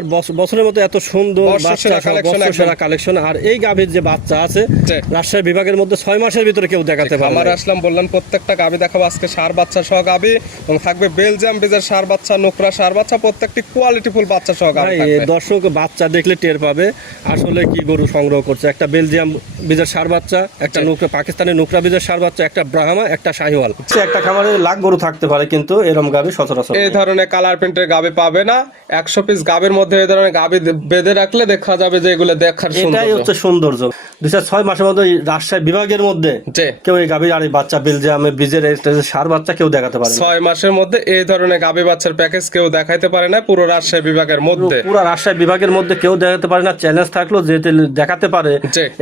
আমার বছরের মতো এত সুন্দর সেরা কালেকশন। আর এই গাভীর যে বাচ্চা আছে রাজশাহী বিভাগের মধ্যে 6 মাসের ভিতরে কেউ দেখাতে পারে। আমার আসলাম বললেন প্রত্যেকটা গাভী দেখাবো আজকে সার বাচ্চা সহ গাভী, এবং থাকবে বেলজিয়াম বীজের সার বাচ্চা, নোকরা সার বাচ্চা, প্রত্যেকটি কোয়ালিটিফুল বাচ্চা সহ গাভী থাকবে। দর্শক বাচ্চা দেখলে টের পাবে আসলে কি গরু সংগ্রহ করছে। একটা বেলজিয়াম বীজের সার বাচ্চা, একটা নোকরা পাকিস্তানি নোকরা বীজের সার বাচ্চা, একটা ব্রাহ্মা, একটা শাহিওয়াল। একটা খামারে লাখ গরু থাকতে পারে কিন্তু এরকম গাভী সচরাচর এই ধরনের কালার প্রিন্টের গাভী পাবে না। 100 পিস গাভীর মধ্যে এই ধরনের গাভী বেঁধে রাখলে দেখা যাবে যে এগুলো দেখার সৌন্দর্য। এটাই হচ্ছে সৌন্দর্য। 2006 মাসের মধ্যে রাজশাহী বিভাগের মধ্যে কেউ এই গাভী আর এই বাচ্চা বেলজিয়ামে বীজের সার বাচ্চা কেউ দেখাতে পারে না। 6 মাসের মধ্যে এই ধরনের গাভী বাচ্চার প্যাকেজ কেউ দেখাইতে পারে না পুরো রাজশাহী বিভাগের মধ্যে। পুরো রাজশাহী বিভাগের মধ্যে কেউ দেখাতে পারে না। চ্যালেঞ্জ থাকলো যে দেখাতে পারে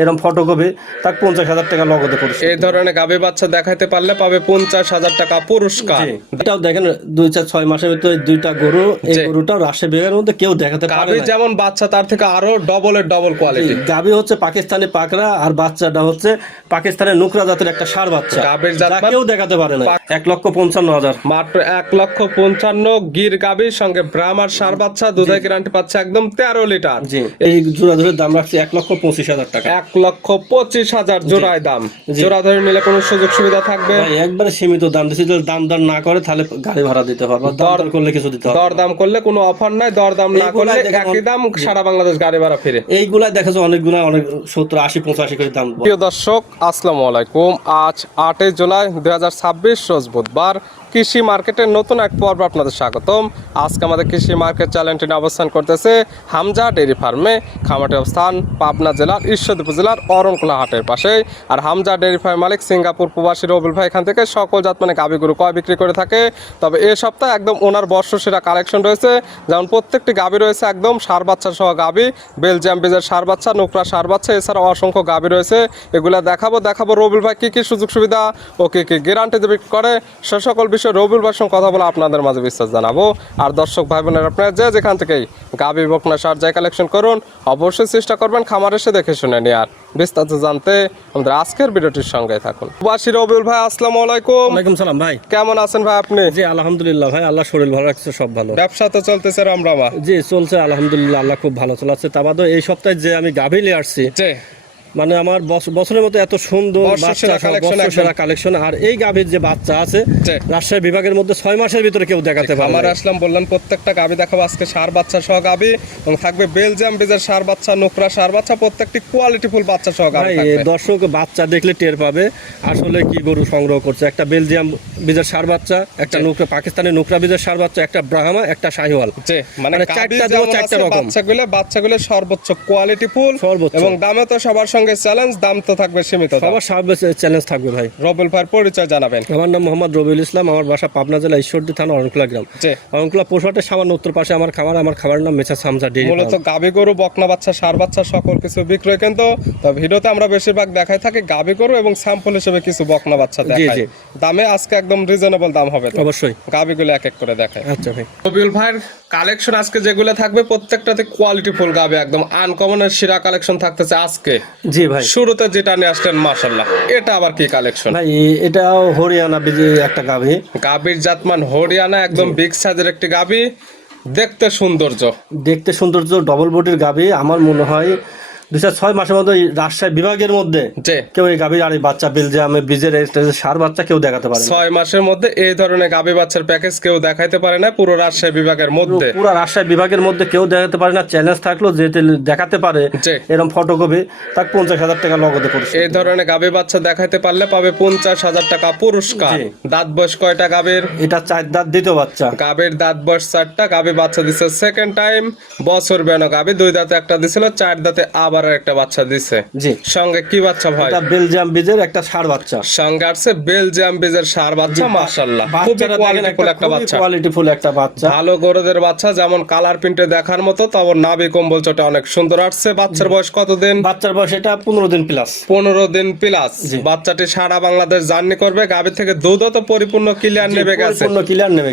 এরকম ফটোকপি তার 50,000 টাকা নগদে পুরস্কার। এই ধরনের গাভী বাচ্চা দেখাইতে পারলে পাবে 50,000 টাকা পুরস্কার। এটাও দেখেন 2-6 মাসের ভিতরে দুইটা গরু, এই গরুটাও রাজশাহী বিভাগের মধ্যে কেউ দেখাতে পারে না। গাভী যেমন বাচ্চা তার থেকে আরো ডবলের ডবল কোয়ালিটি। গাভী হচ্ছে পাকিস্তানি পাকড়া আর বাচ্চাটা হচ্ছে পাকিস্তানের নুকরা জাতের একটা ষাঁড় বাচ্চা। গাভীর জাত কেউ দেখাতে পারে না। 1,55,000 মাত্র 1,55,000 গির গাভীর সঙ্গে ব্রাহ্মার ষাঁড় বাচ্চা, দুধের গ্যারান্টি পাচ্ছে একদম 13 লিটার। জি, এই জোড়া ধরে দাম রাখছি 1,25,000 টাকা। 1,25,000 জোড়ায় দাম। জোড়া ধরে নিলে কোনো সুযোগ সুবিধা থাকবে? একবারে সীমিত দাম দিচ্ছি। দাম না করে তাহলে গাড়ি ভাড়া দিতে পারবো, দর করলে কিছু দিতে হবে। দরদাম করলে কোনো অফার নাই, দরদাম না করলে একই দাম, সারা বাংলাদেশ গাড়ি ভাড়া ফিরে। এইগুলা দেখেছো অনেকগুলা অনেক 70, 80, 85 করে দাম। প্রিয় দর্শক আসসালামু আলাইকুম। আজ 8 জুলাই 2026 রোজ বুধবার। কৃষি মার্কেটের নতুন এক পর্ব আপনাদের স্বাগতম। আজকে আমাদের কৃষি মার্কেট চ্যানেলটি অবস্থান করতেছে হামজা ডেইরি ফার্মে। খামারটি অবস্থান পাবনা জেলার ঈশ্বরদী উপজেলার অরণকুলা হাটের পাশে। আর হামজা ডেইরি ফার্ম মালিক সিঙ্গাপুর প্রবাসী রবিউল ভাই এখান থেকে সকল জাত মানে গাভী গরু ক্রয় বিক্রি করে থাকে। তবে এই সপ্তাহে একদম ওনার বর্ষসেরা কালেকশন রয়েছে, যেমন প্রত্যেকটি গাভী রয়েছে একদম সার বাচ্চা সহ গাভী, বেলজিয়াম বীজের সার বাচ্চা, নোকরা সার বাচ্চা, এছাড়াও অসংখ্য গাভী রয়েছে। এগুলা দেখাবো রবিউল ভাই কি কি সুযোগ সুবিধা ও কি কি গ্যারান্টি বিক্রি করে সে সকল রবিউল ভাইয়ের সঙ্গে কথা বলে আপনাদের মাঝে বিস্তার জানাবো। আর দর্শক ভাই বোনের আপনারা যে যেখান থেকেই গাভী বকনা সার যাই কালেকশন করুন, অবশ্যই চেষ্টা করবেন খামার এসে দেখে শুনে নিয়ে। আর বিস্তারিত জানতে আমাদের আজকের ভিডিওটির সঙ্গে থাকুন। প্রবাসী রবিউল ভাই আসসালামু আলাইকুম। ওয়ালাইকুম সালাম ভাই, কেমন আছেন ভাই আপনি? জি আলহামদুলিল্লাহ ভাই, আল্লাহ শরীর ভালো রাখছে, সব ভালো। ব্যবসা তো চলতেছে রামরামা? জি চলছে আলহামদুলিল্লাহ, আল্লাহ খুব ভালো চলাচ্ছে। তা বাদে এই সপ্তাহে যে আমি গাভী নিয়ে আসছি, মানে আমার বছরের মতো এত সুন্দর সেরা কালেকশন। আর এই গাভীর যে বাচ্চা আছে রাজশাহী বিভাগের মধ্যে 6 মাসের ভিতরে কেউ দেখাতে পারে। আমার আসলাম বললেন প্রত্যেকটা গাভী দেখাবো আজকে সার বাচ্চা সহ গাভী, এবং থাকবে বেলজিয়াম বীজের সার বাচ্চা, নোকরা সার বাচ্চা, প্রত্যেকটি কোয়ালিটিফুল বাচ্চা সহ গাভী থাকবে। দর্শক বাচ্চা দেখলে টের পাবে আসলে কি গরু সংগ্রহ করছে। একটা বেলজিয়াম বীজের সার বাচ্চা, একটা নোকরা পাকিস্তানি নোকরা বীজের সার বাচ্চা, একটা ব্রাহ্মা, একটা শাহিওয়াল। মানে চারটা রকম বাচ্চাগুলো সর্বোচ্চ কোয়ালিটিফুল, এবং দামে তো সবার সঙ্গে চ্যালেঞ্জ, দাম তো থাকবে সীমিত, সবার সামনে চ্যালেঞ্জ থাকবে ভাই। রবিউল ভাইয়ের পরিচয় জানাবেন? আমার নাম মোহাম্মদ রবিউল ইসলাম, আমার বাসা পাবনা জেলা ঈশ্বরদী থানা অরণকুলা গ্রাম। অরণকুলা পৌরসভার সামান্য উত্তর পাশে আমার খামার। আমার খামারের নাম মেসার্স হামজা ডেইরি। মূলত গাভী গরু, বকনা বাচ্চা, সার বাচ্চা সকল কিছু বিক্রয় কেন্দ্র। তো ভিডিওতে আমরা বেশিরভাগ দেখাই থাকি গাভী গরু এবং স্যাম্পল হিসেবে কিছু বকনা বাচ্চা দেখাই। দামে আজকে একদম রিজনেবল দাম হবে, অবশ্যই গাভীগুলো এক এক করে দেখাই। আচ্ছা ভাই, রবিউল ভাইয়ের কালেকশন আজকে যেগুলো থাকবে প্রত্যেকটাতে কোয়ালিটিফুল গাভী, একদম আনকমনের সেরা কালেকশন থাকতেছে আজকে। জি ভাই, শুরুতে যেটা নিয়ে আসলেন মাশাআল্লাহ, এটা আবার কি কালেকশন ভাই? এটাও হরিয়ানা বীজের একটা গাভী। গাভীর জাতমান হরিয়ানা, একদম বিগ সাইজের একটি গাভী, দেখতে সৌন্দর্য ডবল বডির গাভী। আমার মনে হয় 2006 মাসের মধ্যে রাজশাহী বিভাগের মধ্যে কেউ এই গাভী আর এই বাচ্চা বেলজিয়ামে বীজের সার বাচ্চা কেউ দেখাতে পারে না। 6 মাসের মধ্যে এই ধরনের গাভী বাচ্চার প্যাকেজ কেউ দেখাইতে পারে না পুরো রাজশাহী বিভাগের মধ্যে। পুরো রাজশাহী বিভাগের মধ্যে কেউ দেখাতে পারে না। চ্যালেঞ্জ থাকলো যে দেখাতে পারে এরকম ফটোকপি তার 50,000 টাকা নগদে পুরস্কার। এই ধরনের গাভী বাচ্চা দেখাইতে পারলে পাবে 50,000 টাকা পুরস্কার। দাঁত বয়স কয়টা গাভীর? এটা 4 দাঁত দ্বিতীয় বাচ্চা। গাভীর দাঁত বয়স 4টা। গাভী বাচ্চা দিছে সেকেন্ড টাইম। বছর বেনো গাভী, 2 দাঁতে একটা দিছিল, 4 দাঁতে আবার একটা বাচ্চা দিছে। জি, সঙ্গে কি বাচ্চা ভাই? এটা বেলজিয়াম বীজের একটা ষাঁড় বাচ্চা। সঙ্গে আছে বেলজিয়াম বীজের ষাঁড় বাচ্চা। মাশাআল্লাহ, খুব কোয়ালিটিফুল একটা বাচ্চা। ভালো গরুদের বাচ্চা, যেমন কালার প্রিন্টে দেখার মতো, তবে নাভি কম্বল চটে অনেক সুন্দর আসছে। বাচ্চার বয়স কতদিন? বাচ্চার বয়স এটা 15 দিন প্লাস। 15 দিন প্লাস। বাচ্চাটি সারা বাংলাদেশ জার্নি করবে। গাভী থেকে দুধও তো পরিপূর্ণ ক্লিয়ার নেমে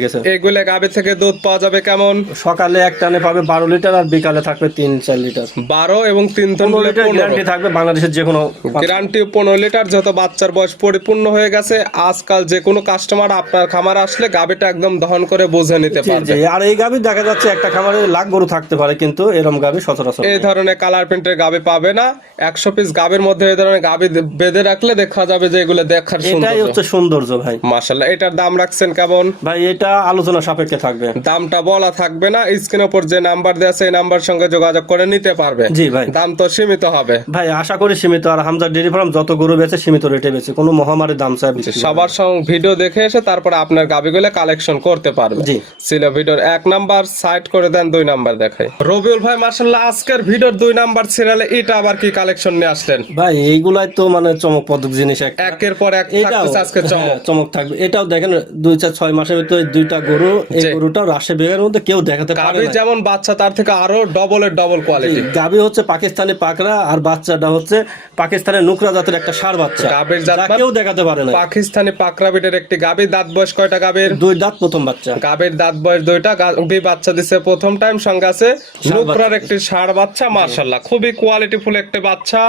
গেছে। এগুলো গাভী থেকে দুধ পাওয়া যাবে কেমন? সকালে এক টানে পাবে 12 লিটার, আর বিকালে থাকবে 3-4 লিটার। 12 এবং 3 দুধ 15 লিটার গ্যারান্টি থাকবে বাংলাদেশের যে কোনো গ্যারান্টি 15 লিটার, যত বাচ্চার বয়স পরিপূর্ণ হয়ে গেছে। আজকাল যে কোনো কাস্টমার আপনার খামার আসলে গাবিটা একদম দহন করে বুঝে নিতে পারবে। আর এই গাবি দেখা যাচ্ছে একটা খামারে লাখ গরু থাকতে পারে, কিন্তু এরকম গাবি সচরাচর এই ধরনের কালার প্রিন্টের গাবি পাবে না। 100 পিস গাবির মধ্যে এই ধরনের গাবি বেঁধে রাখলে দেখা যাবে যে এগুলো দেখার এটাই হচ্ছে সৌন্দর্য ভাই। মাশাআল্লাহ। এটার দাম রাখছেন কেমন ভাই? এটা আলোচনা সাপেক্ষে থাকবে, দামটা বলা থাকবে না। স্ক্রিনের উপর যে নাম্বার দেওয়া আছে এই নাম্বার সঙ্গে যোগাযোগ করে নিতে পারবে। জি ভাই। দাম তো সীমিত হবে ভাই, আশা করি সীমিত। আর হামজা ডেইরি ফার্ম যত গরু বেচে সীমিত রেটে বেচে, কোনো মহামারীর দাম চাই বেশি। সবার সঙ্গে ভিডিও দেখে এসে তারপরে আপনার গাবিগুলো কালেকশন করতে পারবে। জি। ছিল ভিডিওর 1 নাম্বার, সাইড করে দেন 2 নাম্বার দেখাই। রবিউল ভাই মাশাআল্লাহ, আজকের ভিডিওর 2 নাম্বার সিরিয়ালে এটা আবার কি কালেকশন নিয়ে আসলেন? ভাই এইগুলাই তো মানে চমকপ্রদ জিনিস, একের পর এক থাকতেছে আজকে চমক। চমক থাকবে। এটাও দেখেন 2-4-6 মাসের ভিতরে 2টা গরু। এই গরুটাও রাজশাহী বিভাগের মধ্যে কেউ দেখাতে পারে গাবি না। যেমন বাচ্চা তার থেকে আরো ডবলের ডবল কোয়ালিটি। গাবি হচ্ছে পাকিস্তানি পাকড়া, আর বাচ্চাটা হচ্ছে পাকিস্তানের নুকরা জাতের একটা ষাঁড় বাচ্চা। গাবির জাত কেউ দেখাতে পারে না। পাকিস্তানি পাকড়া বিটের একটি গাবি। দাঁত বয়স কয়টা গাবির? 2 দাঁত, প্রথম বাচ্চা। গাবির দাঁত বয়স 2টা। গাবি বাচ্চা দিছে প্রথম টাইম। সঙ্গে আছে নুকরার একটি ষাঁড় বাচ্চা। মাশাআল্লাহ, খুবই কোয়ালিটিফুল একটি বাচ্চা,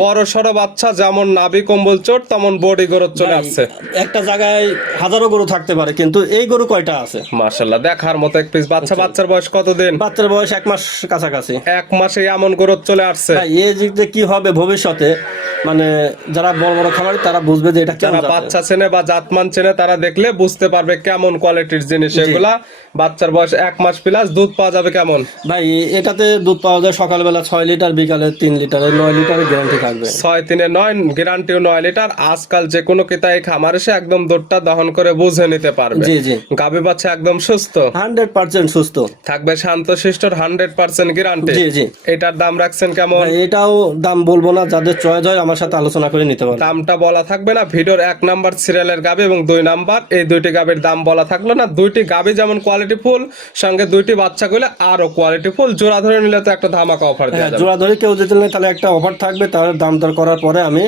বড় সড়ো বাচ্চা। যেমন নাভি কম্বল চোট তেমন বডি গ্রোথ চলে আসছে। একটা জায়গায় হাজারো গরু থাকতে পারে, কিন্তু এই গরু কয়টা আছে? মাশাআল্লাহ, দেখার মতো এক পিস বাচ্চা। বাচ্চার বয়স কতদিন? বাচ্চার বয়স 1 মাস কাছাকাছি। 1 মাসে এমন গ্রোথ চলে আসছে। এই যে কি হবে ভবিষ্যতে, মানে যারা বড় বড় খামারি তারা বুঝবে যে এটা কেমন। যারা বাচ্চা চেনে বা জাতমান চেনে তারা দেখলে বুঝতে পারবে কেমন কোয়ালিটির জিনিস এগুলা। বাচ্চার বয়স 1 মাস প্লাস। দুধ পাওয়া যাবে কেমন? ভাই এটাতে দুধ পাওয়া যায় সকালবেলা 6 লিটার, বিকালে 3 লিটার, 9 লিটারের গ্যারান্টি থাকবে। 6-3-9 গ্যারান্টিও 9 লিটার। আজকাল যে কোনো কিতাই খামার এসে একদম দুধটা দহন করে বুঝে নিতে পারবে। জি জি। গাভী বাচ্চা একদম সুস্থ, 100% সুস্থ থাকবে শান্তশিষ্টর, 100% গ্যারান্টি। জি জি। এটার দাম রাখছেন কেমন? ভাই এটাও দাম বলবো না, যাদের চয়েস হয় আমার সাথে আলোচনা করে নিতে পারবে। দামটা বলা থাকবে না। ভিডিওর 1 নাম্বার সিরিয়ালের গাভী এবং 2 নাম্বার, এই 2টি গাভীর দাম বলা থাকলো না। 2টি গাভী যেমন কোয়ালিটি ফুল, সঙ্গে 2টি বাচ্চাগুলো আরো কোয়ালিটি ফুল। জোড়া ধরে নিলে তো একটা ধামাকা অফার দেওয়া যাবে। জোড়া ধরে কেউ যেতে নেই তাহলে একটা অফার থাকবে, তার দাম দর করার পরে আমি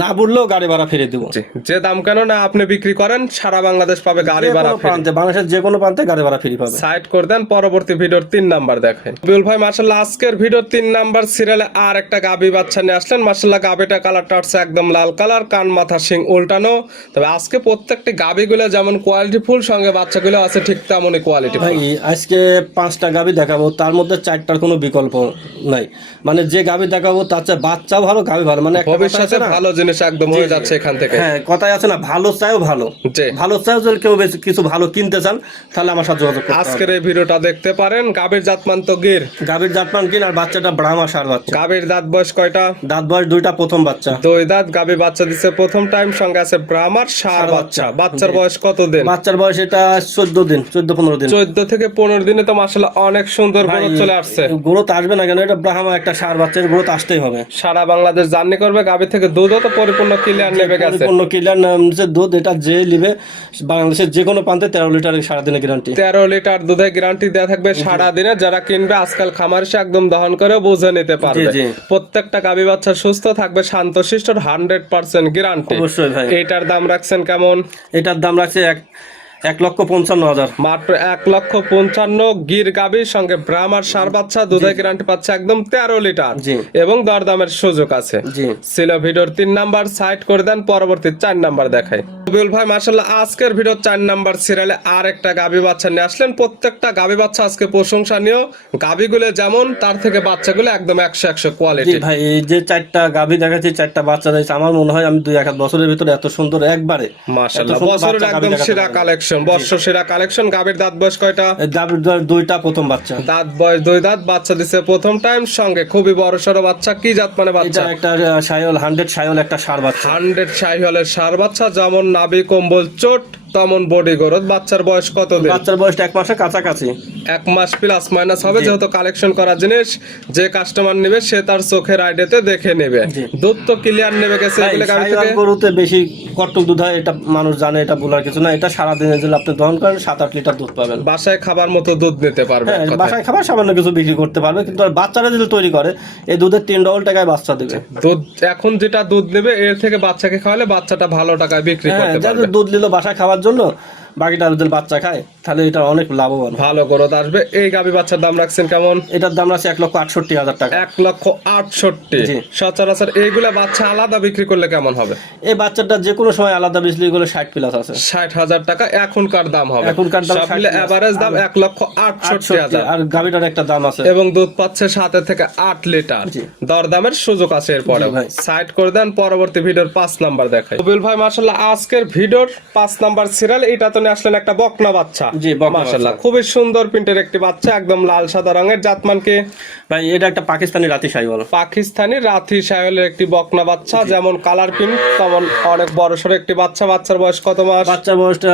না বললেও গাড়ি ভাড়া ফিরে দিব। যে দাম কেন না আপনি বিক্রি করেন, সারা বাংলাদেশ পাবে গাড়ি ভাড়া ফ্রি। বাংলাদেশের যে কোনো প্রান্তে গাড়ি ভাড়া ফ্রি পাবে। সাইড করে দেন, পরবর্তী ভিডিওর 3 নাম্বার দেখেন। বিউল ভাই মাশাআল্লাহ, আজকের ভিডিওর 3 নাম্বার সিরিয়ালে আর একটা গাবি বাচ্চা নিয়ে আসলেন। মাশাআল্লাহ, গাবিটা কালারটা হচ্ছে একদম লাল কালার, কান মাথা শিং উল্টানো। তবে আজকে প্রত্যেকটি গাবিগুলো যেমন কোয়ালিটি ফুল, সঙ্গে বাচ্চাগুলো আছে ঠিক তেমনই কোয়ালিটি। ভাই আজকে 5টা গাবি দেখাবো, তার মধ্যে 4টার কোনো বিকল্প নাই। মানে যে গাবি দেখাবো তার চেয়ে বাচ্চাও ভালো, গাবি ভালো। মানে ভবিষ্যতে ভালো জিনিস একদম হয়ে যাচ্ছে এখান থেকে। হ্যাঁ, কথাই আছে না, ভালো চাইও ভালো। ভালো চাইও যদি কেউ কিছু ভালো কিনতে চান তাহলে আমার সাথে যোগাযোগ করুন। আজকের এই ভিডিওটা দেখতে পারেন। গাবির জাতমান তো গির, গাবির জাতমান গির, আর বাচ্চাটা ব্রাহ্মা ষাঁড় বাচ্চা। গাবির দাঁত বয়স কয়টা? দাঁত বয়স 2টা, প্রথম বাচ্চা। 2 দাঁত। গাবি বাচ্চা দিছে প্রথম টাইম। সঙ্গে আছে ব্রাহ্মার ষাঁড় বাচ্চা। বাচ্চার বয়স কত দিন? বাচ্চার বয়স এটা 14 দিন, 14-15 দিন। 14 থেকে 15 দিনে তো মাশাআল্লাহ অনেক সুন্দর গ্রোথ চলে আসছে। গ্রোথ আসবে না কেন? এটা ব্রাহ্মা একটা ষাঁড় বাচ্চার গ্রোথ আসতেই হবে। সারা বাংলাদেশ জার্নি করবে। গাবি থেকে দুধও তো পরিপূর্ণ ক্লিয়ার নেবে গেছে। পরিপূর্ণ ক্লিয়ার নামছে দুধ। এটা যে নিবে বাংলাদেশের যে কোনো প্রান্তে 13 লিটার সারাদিনে গ্যারান্টি। 13 লিটার দুধের গ্যারান্টি দেওয়া থাকবে সারাদিনে। যারা কিনবে আজকাল খামার এসে একদম দহন করে বুঝে নিতে পারবে। প্রত্যেকটা গাবি বাচ্চা সুস্থ থাকবে, শান্তশিষ্টর, 100% গ্যারান্টি। অবশ্যই ভাই। এটার দাম রাখছেন কেমন? এটার দাম রাখছে 1,55,000। মাত্র 1,55,000। গির গাবির সঙ্গে ব্রাহ্মার ষাঁড় বাচ্চা, দুধের গ্যারান্টি পাচ্ছে একদম 13 লিটার এবং দরদামের সুযোগ আছে। ছিল ভিডিওর 3 নাম্বার। সাইড করে দেন, পরবর্তী 4 নাম্বার দেখাই। বিউল ভাই মাশাআল্লাহ, আজকের ভিডিওর 4 নাম্বার সিরিয়ালে আর একটা গাবি বাচ্চা নিয়ে আসলেন। প্রত্যেকটা গাবি বাচ্চা আজকে প্রশংসনীয়। গাবিগুলো যেমন তার থেকে বাচ্চাগুলো একদম 100 কোয়ালিটি। ভাই এই যে 4টা গাবি দেখাচ্ছি, 4টা বাচ্চা দিয়েছে, আমার মনে হয় আমি 2-1 বছরের ভিতরে এত সুন্দর একবারে মাশাআল্লাহ বছরের একদম সেরা কালেকশন, বর্ষ সেরা কালেকশন। গাবির দাঁত বয়স কয়টা? গাবির 2টা, প্রথম বাচ্চা। দাঁত বয়স 2 দাঁত। বাচ্চা দিছে প্রথম টাইম। সঙ্গে খুবই বড় সড়ো বাচ্চা। কি জাত মানে বাচ্চা? এটা একটা শাহিওয়াল, 100 শাহিওয়াল একটা ষাঁড় বাচ্চা। 100 শাহিওয়ালের ষাঁড় বাচ্চা। যেমন নাভি কম্বল চোট তেমন বডি গ্রোথ। বাচ্চার বয়স কত দিন? বাচ্চার বয়স 1 মাসের কাছাকাছি। 1 মাস প্লাস মাইনাস হবে, যেহেতু কালেকশন করা জিনিস। যে কাস্টমার নেবে সে তার চোখের আইডিয়াতে দেখে নেবে। দুধ তো ক্লিয়ার নেবে গেছে এগুলো গাবি থেকে। গরুতে বেশি কটক দুধ হয়, এটা মানুষ জানে, এটা বলার কিছু না। এটা সারা দিনে যদি আপনি দহন করেন 7-8 লিটার দুধ পাবেন। বাসায় খাবার মতো দুধ নিতে পারবে। বাসায় খাবার সামান্য কিছু বিক্রি করতে পারবে, কিন্তু বাচ্চারা যদি তৈরি করে এই দুধের 3 ডবল টাকায় বাচ্চা দেবে। দুধ এখন যেটা দুধ নেবে এর থেকে বাচ্চাকে খাওয়ালে বাচ্চাটা ভালো টাকায় বিক্রি করতে পারবে। দুধ নিল বাসায় খাওয়ার জন্য, বাকিটা যদি বাচ্চা খায় তাহলে এটা অনেক লাভবান। ভালো গ্রোথ আসবে। এই গাভী বাচ্চার দাম রাখছেন কেমন? এটার দাম আছে 1,68,000 টাকা। 1,68,000। জি। সচরাচর এইগুলা বাচ্চা আলাদা বিক্রি করলে কেমন হবে? এই বাচ্চাটা যে কোনো সময় আলাদা বিজলি গুলো 60 প্লাস আছে। 60,000 টাকা এখনকার দাম হবে। এখনকার দাম সব মিলে এভারেজ দাম 1,68,000। আর গাভীটার একটা দাম আছে। এবং দুধ পাচ্ছে 7 থেকে 8 লিটার। জি। দরদামের সুযোগ আছে এরপরে। জি ভাই। সাইড করে দেন, পরবর্তী ভিডিওর 5 নাম্বার দেখাই। রবিউল ভাই মাশাআল্লাহ আজকের ভিডিওর 5 নাম্বার সিরিয়াল এটা তো নিয়ে আসলেন একটা বকনা বাচ্চা। জি, বকনা মাশাআল্লাহ বাচ্চা। খুবই সুন্দর প্রিন্টের একটি বাচ্চা, একদম লাল সাদা রঙের। জাতমান কি ভাই এটা একটা পাকিস্তানি রাতি শাহিওয়াল। পাকিস্তানি রাথি শাহিওয়ালের একটি বকনা বাচ্চা, যেমন কালার প্রিন্ট তেমন অনেক বড় সড়ো একটি বাচ্চা। বাচ্চার বয়স কত মাস? বাচ্চার বয়সটা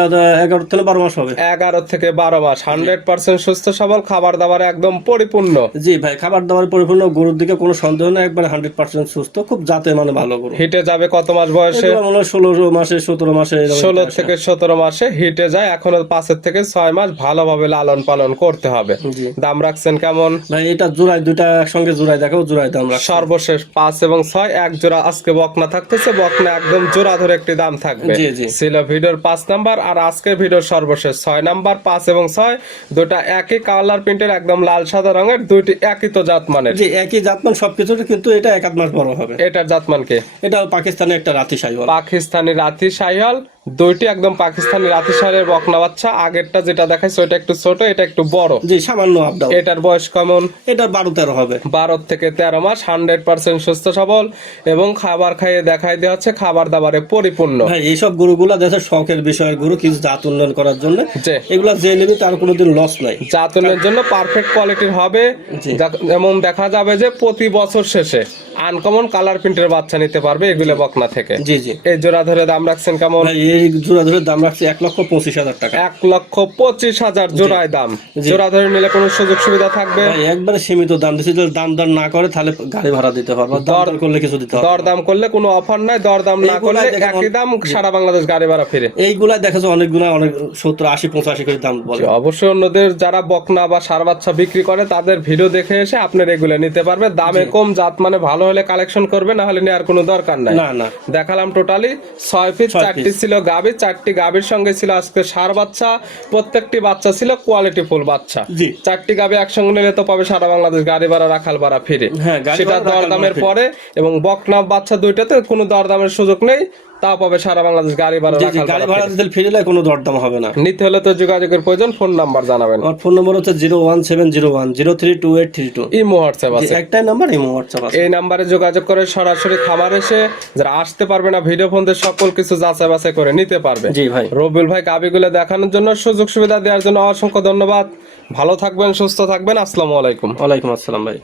11 থেকে 12 মাস হবে। 11 থেকে 12 মাস। 100% সুস্থ সবল, খাবার দাবার একদম পরিপূর্ণ। জি ভাই, খাবার দাবার পরিপূর্ণ, গরুর দিকে কোনো সন্দেহ নেই, একবারে 100% সুস্থ, খুব জাতে মানে ভালো গরু। হিটে যাবে কত মাস বয়সে? এগুলো মনে হয় 16 মাসে 17 মাসে এরকম 16 একটা থেকে 17 মাসে হিটে যায়। এখনো 5 থেকে 6 মাস ভালোভাবে লালন পালন করতে হবে। জি। দাম রাখছেন কেমন? ভাই এটা জোড়ায়, দুইটা একসঙ্গে জোড়ায় দেখো, জোড়ায় দাম রাখছি। সর্বশেষ 5 এবং 6 এক জোড়া আজকে বকনা থাকতেছে। বকনা একদম জোড়া ধরে একটি দাম থাকবে। জি, জি। ছিল ভিডিওর 5 নাম্বার, আর আজকের ভিডিওর সর্বশেষ 6 নাম্বার। 5 এবং 6 দুটো একই কালার প্রিন্টের, একদম লাল সাদা রঙের, দুইটি একই তো জাতমানের। জি, একই জাতমান সবকিছু, কিন্তু এটা 1 মাস বড় হবে। এটার জাতমান কি? এটা পাকিস্তানের একটা রাতি শাহিওয়াল। পাকিস্তানি রাথি শাহিওয়াল। দুইটি একদম পাকিস্তানি রাথি শাহিওয়ালের বকনা বাচ্চা। আগেরটা যেটা দেখাইছে ওটা একটু ছোট, এটা একটু বড়। জি, সামান্য আপ ডাউন। এটার বয়স কেমন? এটা 12-13 হবে। 12 থেকে 13 মাস। 100% সুস্থ সবল এবং খাবার খাইয়ে দেখাই দেওয়া হচ্ছে খাবার দাবারে পরিপূর্ণ। ভাই এইসব গরুগুলা দেশের শখের বিষয়ের গরু, কিছু জাত উন্নয়ন করার জন্য। জি। এগুলা যে নেবে তার কোনোদিন লস নাই। জাতনের জন্য পারফেক্ট কোয়ালিটির হবে। জি। যেমন দেখা যাবে যে প্রতি বছর শেষে আনকমন কালার প্রিন্টের বাচ্চা নিতে পারবে এগুলো বকনা থেকে। জি, জি। এই জোড়া ধরে দাম রাখছেন কেমন? ভাই এই জোড়া ধরে দাম রাখছি 1,25,000 টাকা। 1,25,000 জোড়ায় দাম। জোড়া ধরে নিলে কোনো সুযোগ সুবিধা থাকবে? ভাই একবারে সীমিত দাম দিছি, যদি দাম দর না করে তাহলে গাড়ি ভাড়া দিতে পারবো, দাম দর করলে কিছু দিতে হবে। দরদাম করলে কোনো অফার নাই, দরদাম না করলে এইগুলাই দেখেন একই দাম, সারা বাংলাদেশ গাড়ি ভাড়া ফিরে। এইগুলাই দেখেছো অনেকগুলা, অনেক 70, 80, 85 করে দাম বলে। অবশ্যই অন্যদের যারা বকনা বা সার বাচ্চা বিক্রি করে তাদের ভিডিও দেখে এসে আপনার এগুলো নিতে পারবে। দামে কম, জাত মানে ভালো হলে কালেকশন করবে, না হলে নেওয়ার কোনো দরকার নাই। না, না। দেখালাম টোটালি 6 পিস, 4টি ছিল গাভী, 4টি গাভীর সঙ্গে ছিল আজকে সার বাচ্চা। প্রত্যেকটি বাচ্চা ছিল কোয়ালিটি ফুল বাচ্চা। জি। 4টি গাভী একসঙ্গে নিলে তো পাবে সারা বাংলাদেশ গাড়ি ভাড়া, রাখাল ভাড়া ফিরে। হ্যাঁ, গাড়ি সেটা ভাড়া, রাখাল দরদামের ভাড়া পরে। এবং বকনা বাচ্চা দুইটাতে কোনো দরদামের সুযোগ নেই, তাও পাবে সারা বাংলাদেশ গাড়ি ভাড়া, জি, জি, রাখাল গাড়ি ভাড়া ভাড়া ফিরে। দিলে ফিরলে কোনো দরদাম হবে না। নিতে হলে তো যোগাযোগের প্রয়োজন। ফোন নাম্বার জানাবেন। আমার ফোন নম্বর হচ্ছে 01701032832। ইমো হোয়াটসঅ্যাপ আছে। একটাই নাম্বার, এই হোয়াটসঅ্যাপ আছে। এই নাম্বারে যোগাযোগ করে সরাসরি খামার এসে যারা আসতে পারবে না ভিডিও ফোন দিয়ে সকল কিছু যাচাই বাছাই করে নিতে পারবে। জি ভাই। রবিউল ভাই গাবিগুলো দেখানোর জন্য, সুযোগ সুবিধা দেওয়ার জন্য অসংখ্য ধন্যবাদ। ভালো থাকবেন, সুস্থ থাকবেন। আসসালামু আলাইকুম। ওয়ালাইকুম আসসালাম ভাই।